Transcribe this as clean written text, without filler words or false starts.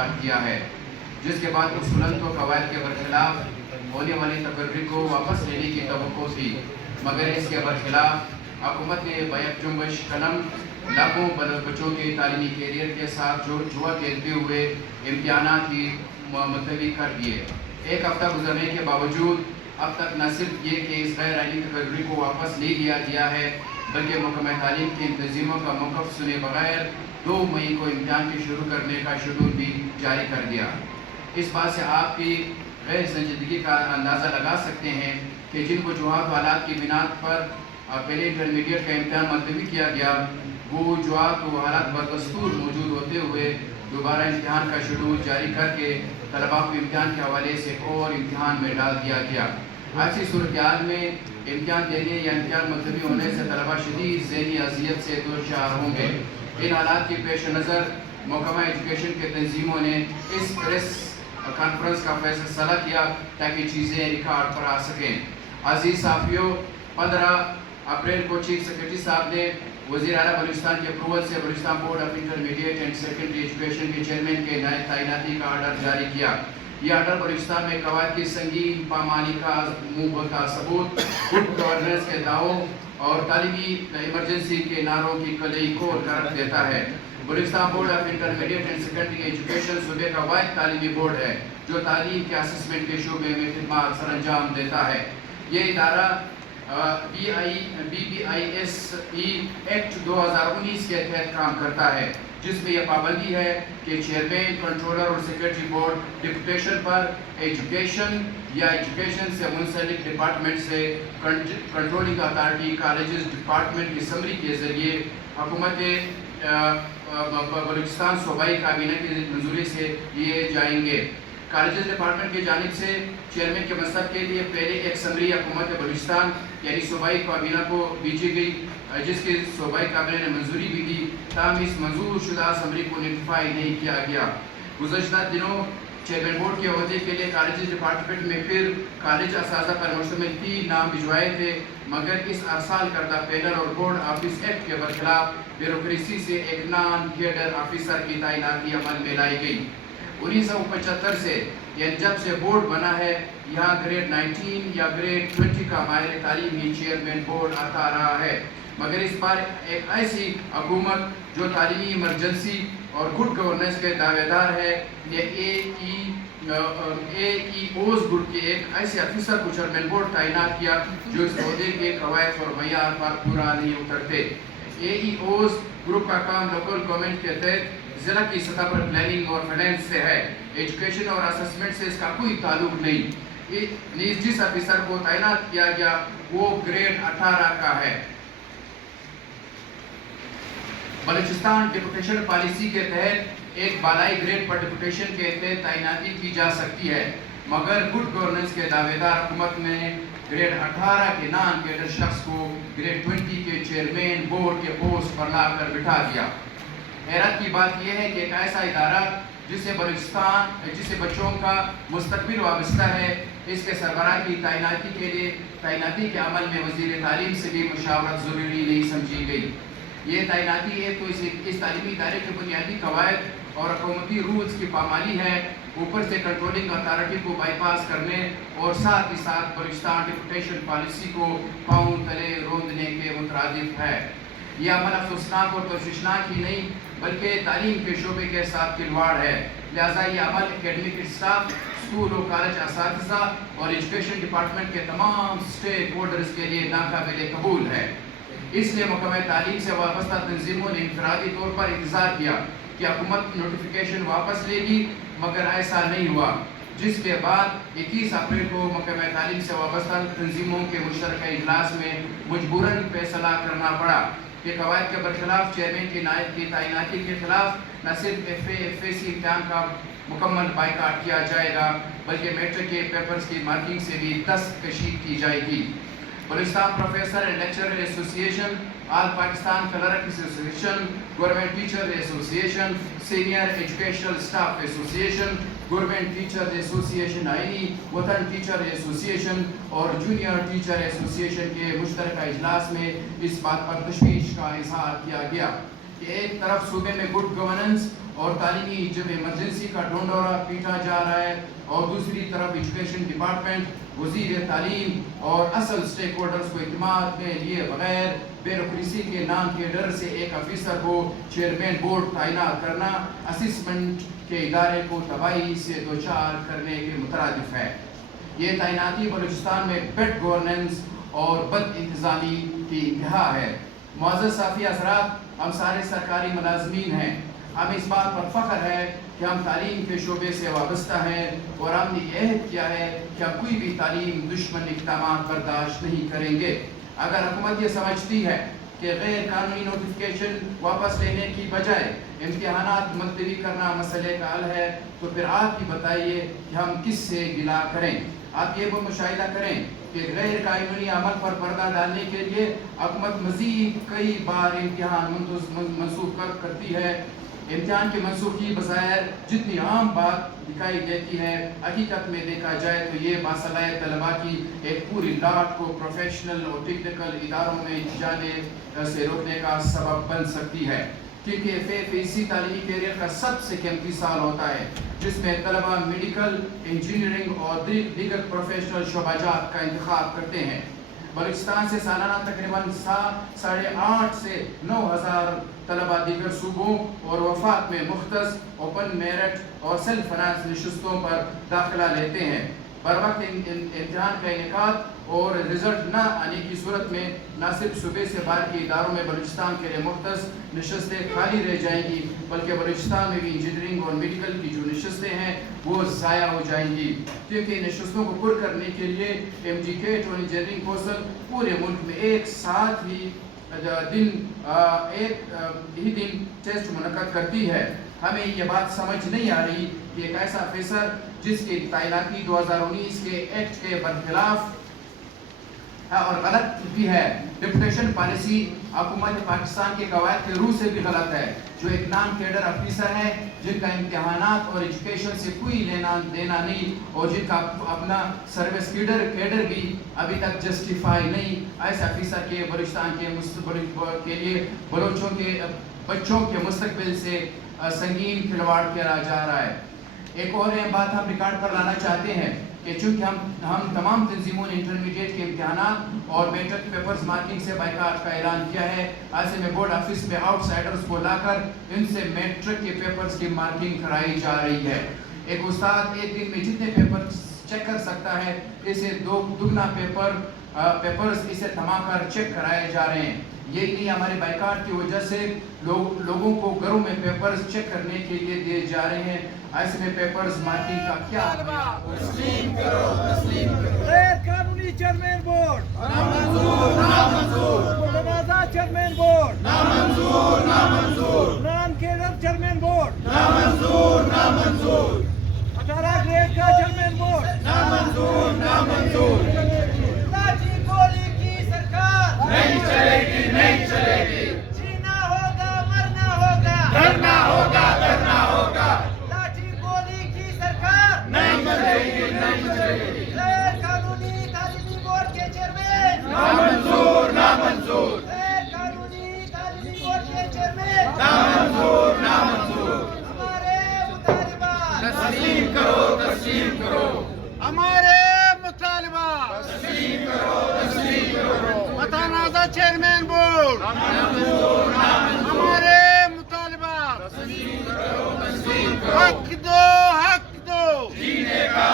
Start کیا ہے، جس کے بعد اصولاً تو قواعد کے برخلاف ہونے والی تقرری کو واپس لینے کی توقع تھی، مگر اس کے برخلاف حکومت نے بیک جنبش قلم لاکھوں بچوں کے تعلیمی کیریئر کے ساتھ جوا کھیلتے ہوئے امتحانات کی ملتوی کر دیے۔ ایک ہفتہ گزرنے کے باوجود اب تک نہ صرف یہ کہ اس غیر آئینی تقرری کو واپس لے لیا گیا ہے، بلکہ محکمہ تعلیم کے تنظیموں کا موقف سنے بغیر 2 مئی کو امتحان کی شروع کرنے کا شیڈول بھی جاری کر دیا۔ اس بات سے آپ کی غیر سنجیدگی کا اندازہ لگا سکتے ہیں کہ جن وجوہات و حالات کی بنیاد پر پہلے انٹرمیڈیٹ کا امتحان ملتوی کیا گیا، وہ وجوہات و حالات بدستور موجود ہوتے ہوئے دوبارہ امتحان کا شیڈول جاری کر کے طلباء کو امتحان کے حوالے سے اور امتحان میں ڈال دیا گیا۔ ایسی صورتحال میں امتحان دینے یا امتحان ملتوی ہونے سے طلباء شدید ذہنی اذیت سے دوچار ہوں گے۔ ان حالات کے پیش نظر محکمہ ایجوکیشن کے تنظیموں نے اس پریس کانفرنس کا فیصلہ کیا تاکہ چیزیں ریکارڈ پر آ سکیں۔ عزیز صحافیوں، 15 اپریل کو چیف سیکرٹری صاحب نے وزیر اعلیٰ بلوچستان کے اپروول سے Balochistan board of intermediate and secondary education کے چیئرمین کے نائب تعیناتی کا آرڈر جاری کیا۔ یہ آرڈر بلوچستان میں قواعد کی سنگین پامالی کا منہ کا ثبوت، گڈ گورننس کے دعووں اور تعلیمی ایمرجنسی کے نعروں کی کلئی کو رد دیتا ہے۔ Balochistan board of intermediate and secondary education صوبے کا واحد تعلیمی بورڈ ہے جو تعلیم کے اسسمنٹ کے شعبے میں خدمات سر انجام دیتا ہے۔ یہ ادارہ BBIS ایکٹ 2019 کے تحت کام کرتا ہے، جس میں یہ پابندی ہے کہ چیئرمین، کنٹرولر اور سیکرٹری بورڈ ڈپٹیشن پر ایجوکیشن یا ایجوکیشن سے منسلک ڈپارٹمنٹ سے کنٹرولنگ اتھارٹی کالجز ڈپارٹمنٹ کی سمری کے ذریعے حکومت بلوچستان صوبائی کابینہ کی منظوری سے لیے جائیں گے۔ کالجز ڈپارٹمنٹ کی جانب سے چیئرمین کے منصب کے لیے پہلے ایک سمری حکومت بلوچستان یعنی صوبائی کابینہ کو بھیجی گئی، جس کی صوبائی کابینہ نے منظوری بھی دی، تاہم اس منظور شدہ سمری کو نوٹیفائی نہیں کیا گیا۔ گزشتہ دنوں چیئرمین بورڈ کے عہدے کے لیے کالجز ڈپارٹمنٹ میں پھر کالج اساتذہ پر مشتمل 3 نام بھجوائے تھے، مگر اس ارسال کردہ پینل اور بورڈ آفس ایکٹ کے برخلاف بیوروکریسی سے ایک نان کیڈر آفیسر کی تعیناتی عمل میں لائی گئی۔ 1975 سے یعنی جب سے بورڈ بنا ہے، یہاں گریڈ 19 یا گریڈ 20 کا ماہر تعلیم ہی چیئرمین بورڈ آتا رہا ہے، مگر اس بار ایک ایسی حکومت جو تعلیمی ایمرجنسی اور گڈ گورننس کے دعوے دار ہے نے AEOs گروپ کے ایک ایسے افیسر کو چیئرمین بورڈ تعینات کیا جو اس عہدے کے قواعد اور معیار پر پورا نہیں اترتے۔ AEOs گروپ کا کام لوکل گورنمنٹ کے تحت ضلع کی سطح پر پلاننگ اور فائنانس سے ہے، ایجوکیشن اور اسسمنٹ سے اس کا کوئی تعلق نہیں۔ جس افیسر کو تعینات کیا گیا وہ گریڈ 18 کا ہے۔ بلوچستان ڈپوٹیشن پالیسی کے تحت ایک بالائی گریڈ پر ڈپوٹیشن کے تحت تعیناتی کی جا سکتی ہے، مگر گڈ گورننس کے دعوے دار حکومت نے گریڈ 18 کے نان کیڈر شخص کو گریڈ 20 کے چیئرمین بورڈ کے پوسٹ پر لا کر بٹھا دیا۔ حیرت کی بات یہ ہے کہ ایک ایسا ادارہ جسے بچوں کا مستقبل وابستہ ہے، اس کے سربراہ کی تعیناتی کے عمل میں وزیر تعلیم سے بھی مشاورت ضروری نہیں سمجھی گئی۔ یہ تعیناتی ہے تو اس تعلیمی ادارے کے بنیادی قواعد اور حکومتی رولز کی پامالی ہے، اوپر سے کنٹرولنگ اتھارٹی کو بائی پاس کرنے اور ساتھ ہی ساتھ بلوچستان ڈپوٹیشن پالیسی کو پاؤں تلے روندنے کے مترادف ہے۔ یہ عمل افسوسناک اور تشویشناک ہی نہیں بلکہ تعلیم کے شعبے کے ساتھ کھلواڑ ہے، لہٰذا یہ عمل اکیڈمک اسٹاف، اسکول و کالج اساتذہ اور ایجوکیشن ڈپارٹمنٹ کے تمام اسٹیک ہولڈرز کے لیے ناقابل قبول ہے۔ اس لیے محکمہ تعلیم سے وابستہ تنظیموں نے انفرادی طور پر انتظار کیا کہ حکومت نوٹیفیکیشن واپس لے گی، مگر ایسا نہیں ہوا، جس کے بعد 21 اپریل کو محکمہ تعلیم سے وابستہ تنظیموں کے مشترکہ اجلاس میں مجبوراً فیصلہ کرنا پڑا کہ قواعد کے برخلاف چیئرمین کی نائب کی تعیناتی کے خلاف نہ صرف FAC امتحان کا مکمل بائیکاٹ کیا جائے گا بلکہ میٹرک کے پیپرز کی مارکنگ سے بھی دست کشی کی جائے گی۔ بلوچستان پروفیسر اینڈ لیکچرر ایسوسی ایشن، آل پاکستان کلرک ایسوسی ایشن، گورنمنٹ ٹیچر ایسوسی ایشن، سینئر ایجوکیشنل اسٹاف ایسوسی ایشن، گورنمنٹ ٹیچر ایسوسی ایشن آئینی، وطن ٹیچر ایسوسی ایشن اور جونیئر ٹیچر ایسوسی ایشن کے مشترکہ اجلاس میں اس بات پر تشویش کا اظہار کیا گیا کہ ایک طرف صوبے میں گڈ گورننس اور تعلیمی جب ایمرجنسی کا ڈھونڈورا پیٹا جا رہا ہے، اور دوسری طرف ایجوکیشن ڈپارٹمنٹ وزیر تعلیم اور اصل سٹیک ہولڈرز کو اعتماد میں لیے بغیر بیوروکریسی کے نام کے ڈر سے ایک افیسر کو چیئرمین بورڈ تعینات کرنا اسسمنٹ کے ادارے کو تباہی سے دوچار کرنے کے مترادف ہے۔ یہ تعیناتی بلوچستان میں بیڈ گورننس اور بد انتظامی کی انتہا ہے۔ معزز صافی حضرات، ہم سارے سرکاری ملازمین ہیں، ہمیں اس بات پر فخر ہے کہ ہم تعلیم کے شعبے سے وابستہ ہیں، اور ہم نے عہد کیا ہے کہ ہم کوئی بھی تعلیم دشمن اقدامات برداشت نہیں کریں گے۔ اگر حکومت یہ سمجھتی ہے کہ غیر قانونی نوٹیفیکیشن واپس لینے کی بجائے امتحانات ملتوی کرنا مسئلے کا حل ہے، تو پھر آپ ہی بتائیے کہ ہم کس سے گلا کریں۔ آپ یہ وہ مشاہدہ کریں کہ غیر قانونی عمل پر پردہ ڈالنے کے لیے حکومت مزید کئی بار امتحان منسوخ کرتی ہے۔ امتحان کی منسوخی بظاہر جتنی عام بات دکھائی دیتی ہے، حقیقت میں دیکھا جائے تو یہ باصلاحیت طلباء کی ایک پوری لاٹ کو پروفیشنل اور ٹیکنیکل اداروں میں جانے سے روکنے کا سبب بن سکتی ہے، کیونکہ فیصدی تعلیمی کیریئر کا سب سے قیمتی سال ہوتا ہے، جس میں طلباء میڈیکل، انجینئرنگ اور دیگر پروفیشنل شعبات کا انتخاب کرتے ہیں۔ بلوچستان سے سالانہ تقریباً 8,500 سے 9,000 طلباء دیگر صوبوں اور وفاق میں مختص اوپن میرٹ اور سیلف فنانس نشستوں پر داخلہ لیتے ہیں۔ بر وقت امتحان کا انعقاد اور رزلٹ نہ آنے کی صورت میں نہ صرف صوبے سے باہر کے اداروں میں بلوچستان کے لیے مختص نشستیں خالی رہ جائیں گی، بلکہ بلوچستان میں بھی انجینئرنگ اور میڈیکل کی جو نشستیں ہیں وہ ضائع ہو جائیں گی، کیونکہ نشستوں کو پر کرنے کے لیے MGCAT اور انجینئرنگ کونسل پورے ملک میں ایک ساتھ ہی دن ٹیسٹ منعقد کرتی ہے۔ ہمیں یہ بات سمجھ نہیں آ رہی کہ ایک ایسا افسر جس کی تعیناتی 2019 کے ایکٹ کے برخلاف اور غلط بھی ہے، ڈپٹیشن پالیسی حکومت پاکستان کے قواعد کے روح سے بھی غلط ہے، جو ایک نان کیڈر افیسر ہے جن کا امتحانات اور ایجوکیشن سے کوئی لینا دینا نہیں، اور جن کا اپنا سروس کیڈر بھی ابھی تک جسٹیفائی نہیں، ایسے افیسر کے بلوچستان کے مستقبل کے لیے بلوچوں کے بچوں کے مستقبل سے سنگین کھلواڑ کیا جا رہا ہے۔ ایک اور اہم بات ہم ریکارڈ پر لانا چاہتے ہیں کہ چونکہ ہم تمام تنظیموں نے انٹرمیڈیٹ کے امتحانات اور میٹرک پیپرز مارکنگ سے بائیکاٹ کا اعلان کیا ہے، ایسے میں بورڈ آفس میں آؤٹ سائڈرز کو لا کر ان سے میٹرک کے پیپرز کی مارکنگ کرائی جا رہی ہے۔ ایک استاد ایک دن میں جتنے پیپر چیک کر سکتا ہے، اسے دگنا پیپرز اسے تھما کر چیک کرائے جا رہے ہیں۔ یہی نہیں، ہمارے بائیکاٹ کی وجہ سے لوگوں کو گھروں میں پیپرز چیک کرنے کے لیے دیے جا رہے ہیں، ایسے میں پیپرز مارکنگ کا کیا؟ تسلیم کرو غیر قانونی چیئرمین بورڈ نامنظور، متنازع چیئرمین بورڈ نامنظور، نان کیڈر چیئرمین بورڈ نامنظور، 18 گریڈ کا چیئرمین بورڈ نامنظور۔ لاٹھی گولی کی سرکار نہیں چلے گی، جینا ہوگا مرنا ہوگا، لاٹھی گولی کی سرکار نہیں چلے گی۔ غیر قانونی تعلیمی بورڈ کے چیئرمین نامنظور، غیر قانونی تعلیمی بورڈ کے چیئرمین نامنظور۔ ہمارے مطالبات تسلیم کرو، ہمارے مطالبات تسلیم کرو، متنازع چیئرمین بورڈ ہمارے مطالبات تسلیم کرو، حق دو، جینے کا